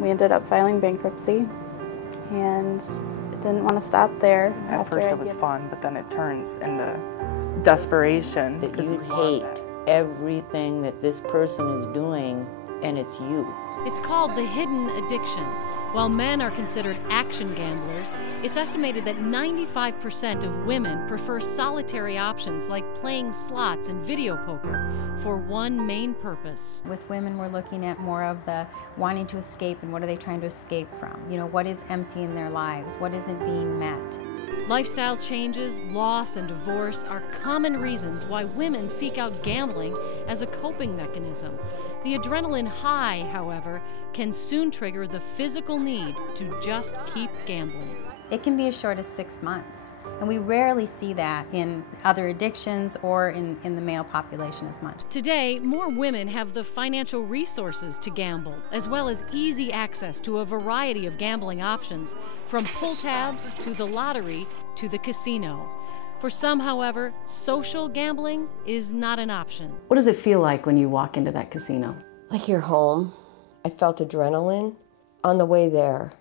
We ended up filing bankruptcy, and didn't want to stop there. At first it was fun, but then it turns into desperation. That you hate everything that this person is doing, and it's you. It's called the hidden addiction. While men are considered action gamblers, it's estimated that 95% of women prefer solitary options like playing slots and video poker for one main purpose. With women, we're looking at more of the wanting to escape and what are they trying to escape from? You know, what is empty in their lives? What isn't being met? Lifestyle changes, loss, and divorce are common reasons why women seek out gambling as a coping mechanism. The adrenaline high, however, can soon trigger the physical need to just keep gambling. It can be as short as 6 months, and we rarely see that in other addictions or in the male population as much. Today, more women have the financial resources to gamble, as well as easy access to a variety of gambling options, from pull tabs to the lottery to the casino. For some, however, social gambling is not an option. What does it feel like when you walk into that casino? Like you're home. I felt adrenaline on the way there,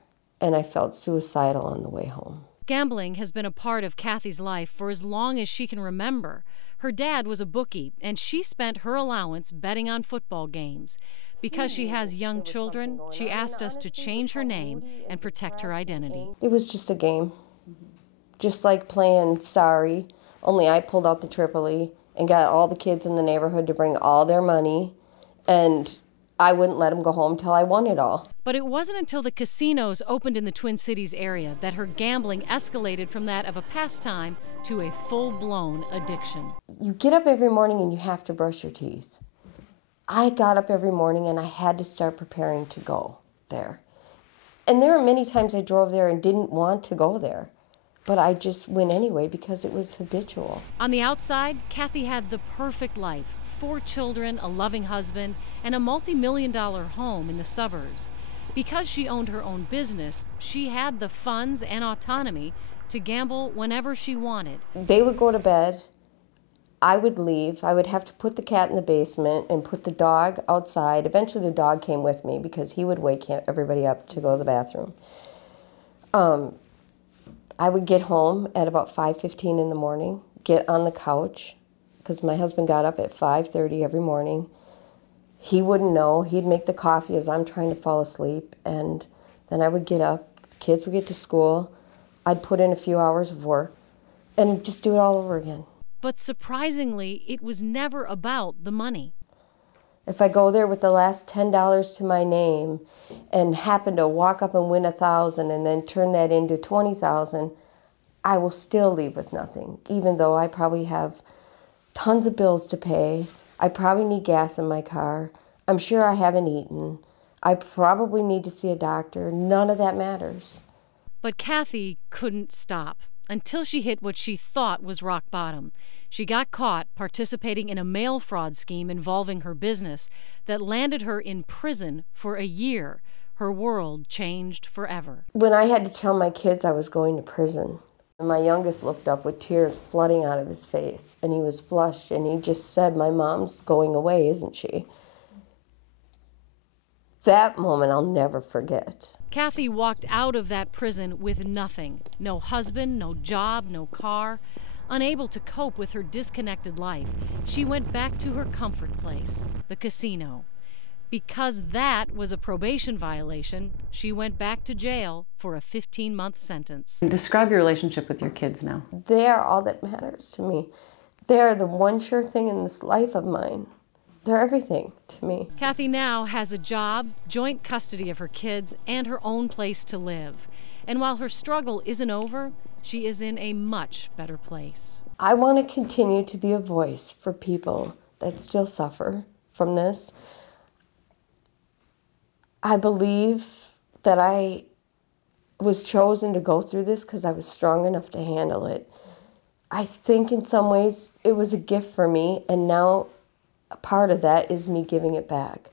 and I felt suicidal on the way home. Gambling has been a part of Kathy's life for as long as she can remember. Her dad was a bookie, and she spent her allowance betting on football games. Because she has young children, she asked us to change her name and protect her identity. It was just a game. Just like playing Sorry, only I pulled out the Tripoli and got all the kids in the neighborhood to bring all their money, and I wouldn't let them go home till I won it all. But it wasn't until the casinos opened in the Twin Cities area that her gambling escalated from that of a pastime to a full-blown addiction. You get up every morning and you have to brush your teeth. I got up every morning and I had to start preparing to go there. And there were many times I drove there and didn't want to go there, but I just went anyway because it was habitual. On the outside, Kathy had the perfect life. 4 children, a loving husband, and a multi-million-dollar home in the suburbs. Because she owned her own business, she had the funds and autonomy to gamble whenever she wanted. They would go to bed, I would leave, I would have to put the cat in the basement and put the dog outside. Eventually the dog came with me because he would wake everybody up to go to the bathroom. I would get home at about 5:15 in the morning, get on the couch, because my husband got up at 5:30 every morning. He wouldn't know. He'd make the coffee as I'm trying to fall asleep, and then I would get up, the kids would get to school, I'd put in a few hours of work, and just do it all over again. But surprisingly, it was never about the money. If I go there with the last $10 to my name and happen to walk up and win 1,000 and then turn that into 20,000, I will still leave with nothing, even though I probably have tons of bills to pay. I probably need gas in my car. I'm sure I haven't eaten. I probably need to see a doctor. None of that matters. But Kathy couldn't stop until she hit what she thought was rock bottom. She got caught participating in a mail fraud scheme involving her business that landed her in prison for a year. Her world changed forever. When I had to tell my kids I was going to prison, my youngest looked up with tears flooding out of his face, and he was flushed, and he just said, "My mom's going away, isn't she?" That moment I'll never forget. Kathy walked out of that prison with nothing. No husband, no job, no car. Unable to cope with her disconnected life, she went back to her comfort place, the casino. Because that was a probation violation, she went back to jail for a 15-month sentence. Describe your relationship with your kids now. They are all that matters to me. They are the one sure thing in this life of mine. They're everything to me. Kathy now has a job, joint custody of her kids, and her own place to live. And while her struggle isn't over, she is in a much better place. I want to continue to be a voice for people that still suffer from this. I believe that I was chosen to go through this because I was strong enough to handle it. I think in some ways it was a gift for me, and now a part of that is me giving it back.